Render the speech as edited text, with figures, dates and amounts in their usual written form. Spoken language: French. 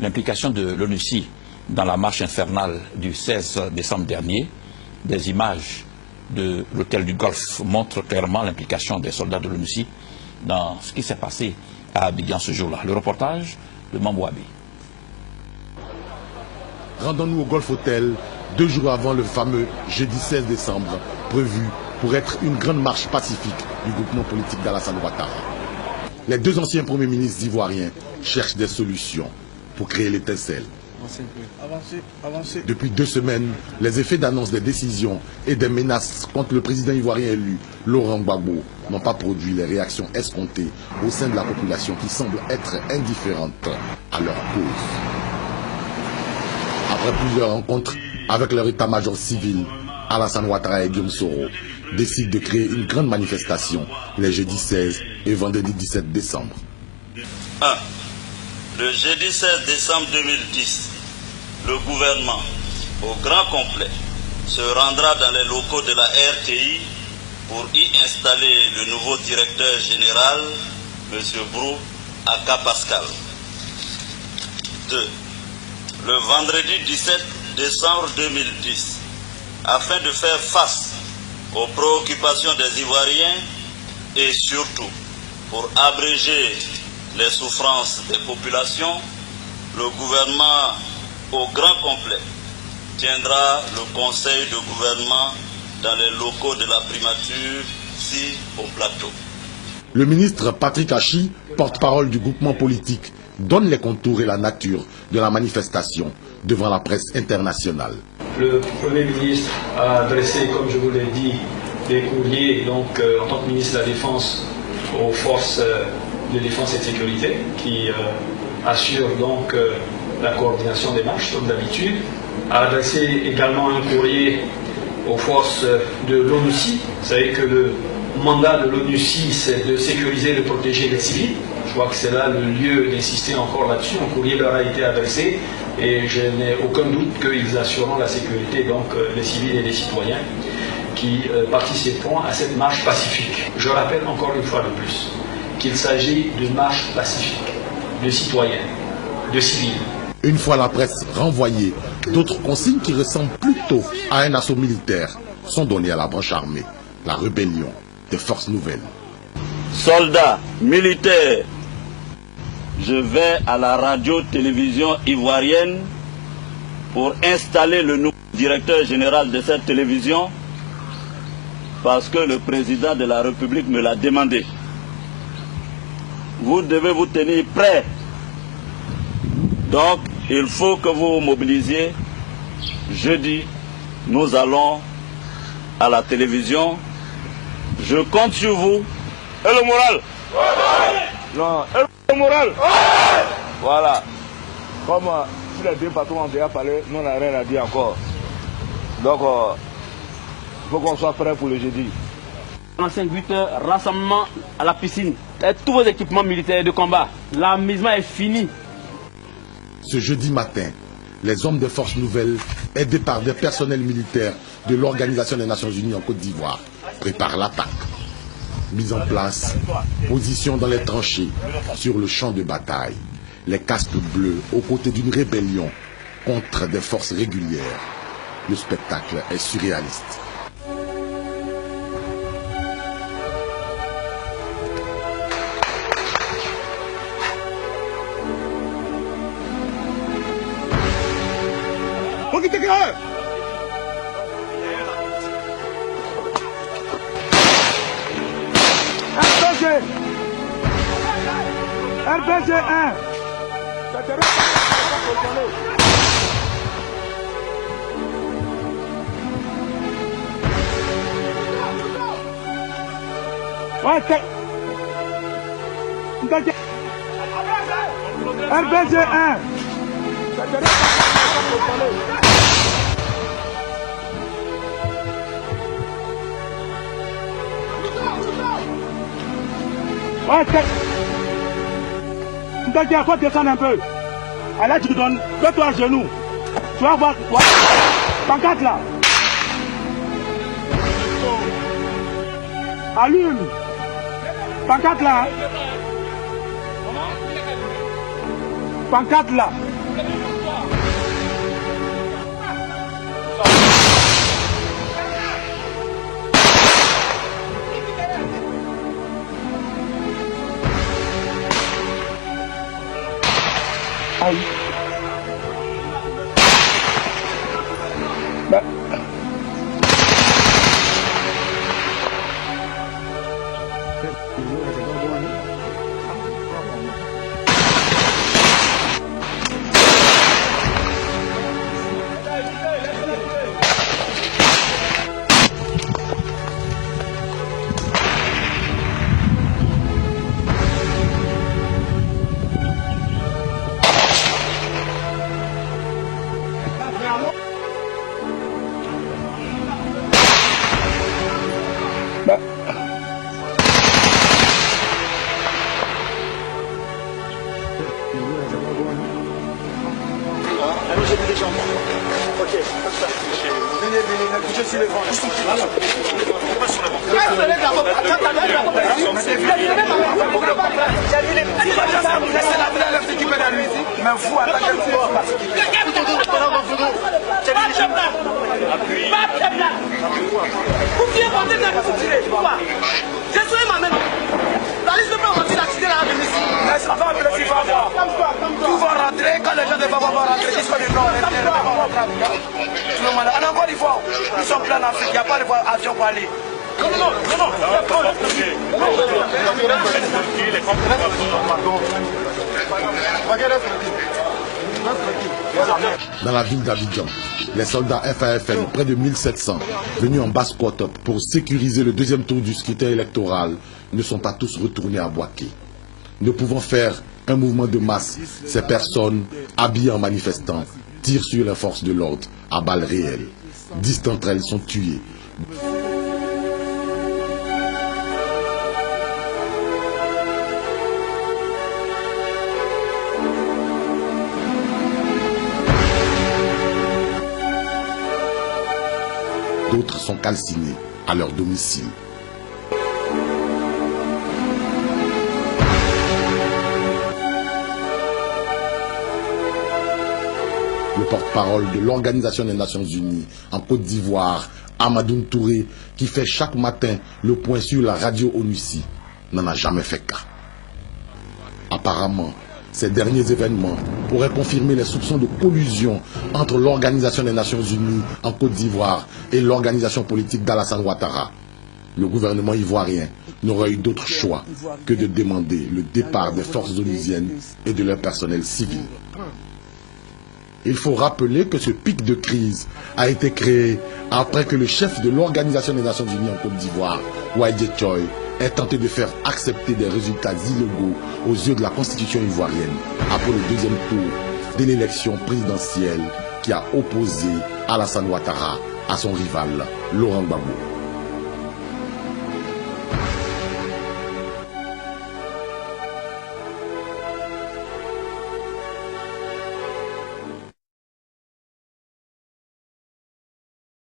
l'implication de l'ONUCI dans la marche infernale du 16 décembre dernier. Des images de l'hôtel du Golfe montrent clairement l'implication des soldats de l'ONUCI dans ce qui s'est passé à Abidjan ce jour-là. Le reportage de Mambouabi. Rendons-nous au Golf Hotel 2 jours avant le fameux jeudi 16 décembre, prévu pour être une grande marche pacifique du groupement politique d'Alassane Ouattara. Les 2 anciens premiers ministres ivoiriens cherchent des solutions pour créer l'étincelle. Depuis 2 semaines, les effets d'annonce des décisions et des menaces contre le président ivoirien élu, Laurent Gbagbo, n'ont pas produit les réactions escomptées au sein de la population qui semble être indifférente à leur cause. Après plusieurs rencontres avec leur état-major civil, Alassane Ouattara et Guillaume Soro décident de créer une grande manifestation les jeudis 16 et vendredi 17 décembre. 1. Le jeudi 16 décembre 2010, le gouvernement, au grand complet, se rendra dans les locaux de la RTI pour y installer le nouveau directeur général, M. Brou Aka Pascal. 2. Le vendredi 17 décembre 2010, afin de faire face aux préoccupations des Ivoiriens et surtout pour abréger les souffrances des populations, le gouvernement au grand complet tiendra le conseil de gouvernement dans les locaux de la primature, ici au plateau. Le ministre Patrick Hachi, porte-parole du groupement politique, donne les contours et la nature de la manifestation devant la presse internationale. Le Premier ministre a adressé, comme je vous l'ai dit, des courriers en tant que ministre de la Défense aux forces de défense et de sécurité qui assurent donc la coordination des marches comme d'habitude. A adressé également un courrier aux forces de l'ONUCI. Vous savez que le mandat de l'ONUCI, c'est de sécuriser et de protéger les civils. Je crois que c'est là le lieu d'insister encore là-dessus. Un courrier leur a été adressé et je n'ai aucun doute qu'ils assureront la sécurité, donc les civils et les citoyens qui participeront à cette marche pacifique. Je rappelle encore une fois de plus qu'il s'agit d'une marche pacifique, de citoyens, de civils. Une fois la presse renvoyée, d'autres consignes qui ressemblent plutôt à un assaut militaire sont données à la branche armée, la rébellion des forces nouvelles. Soldats, militaires, je vais à la radio-télévision ivoirienne pour installer le nouveau directeur général de cette télévision parce que le président de la République me l'a demandé. Vous devez vous tenir prêts. Donc, il faut que vous vous mobilisiez. Jeudi, nous allons à la télévision. Je compte sur vous. Et le moral? Non, et le moral? Voilà. Comme si les 2 patrons ont déjà parlé, nous n'avons rien à dire encore. Donc, il faut qu'on soit prêt pour le jeudi. En 5-8 heures, rassemblement à la piscine. Et tous vos équipements militaires de combat. L'amusement est fini. Ce jeudi matin, les hommes des forces nouvelles, aidés par des personnels militaires de l'Organisation des Nations Unies en Côte d'Ivoire, préparent l'attaque. Mise en place, position dans les tranchées, sur le champ de bataille. Les casques bleus aux côtés d'une rébellion contre des forces régulières. Le spectacle est surréaliste. RPG 1. RPG 1. Il faut descendre un peu. Allez, tu te donnes, mets-toi à genoux. Tu vas voir, pancarte là. Allume. Pancarte là. Pancarte là. Aïe. Bah. Encore une fois, nous sommes plein d'Afrique, il n'y a pas de avion pour aller. Dans la ville d'Abidjan, les soldats FAFN, près de 1700, venus en basse-côte pour sécuriser le deuxième tour du scrutin électoral, ne sont pas tous retournés à Bouaké. Ne pouvant faire un mouvement de masse, ces personnes, habillées en manifestants, tirent sur les forces de l'ordre à balles réelles. 10 d'entre elles sont tuées. D'autres sont calcinés à leur domicile. Le porte-parole de l'Organisation des Nations Unies en Côte d'Ivoire, Amadou Touré, qui fait chaque matin le point sur la radio ONUCI, n'en a jamais fait cas. Apparemment, ces derniers événements pourraient confirmer les soupçons de collusion entre l'Organisation des Nations Unies en Côte d'Ivoire et l'organisation politique d'Alassane Ouattara. Le gouvernement ivoirien n'aurait eu d'autre choix que de demander le départ des forces onusiennes et de leur personnel civil. Il faut rappeler que ce pic de crise a été créé après que le chef de l'Organisation des Nations Unies en Côte d'Ivoire, Waïdje Choy, ait tenté de faire accepter des résultats illégaux aux yeux de la Constitution ivoirienne après le deuxième tour de l'élection présidentielle qui a opposé Alassane Ouattara à son rival Laurent Gbagbo.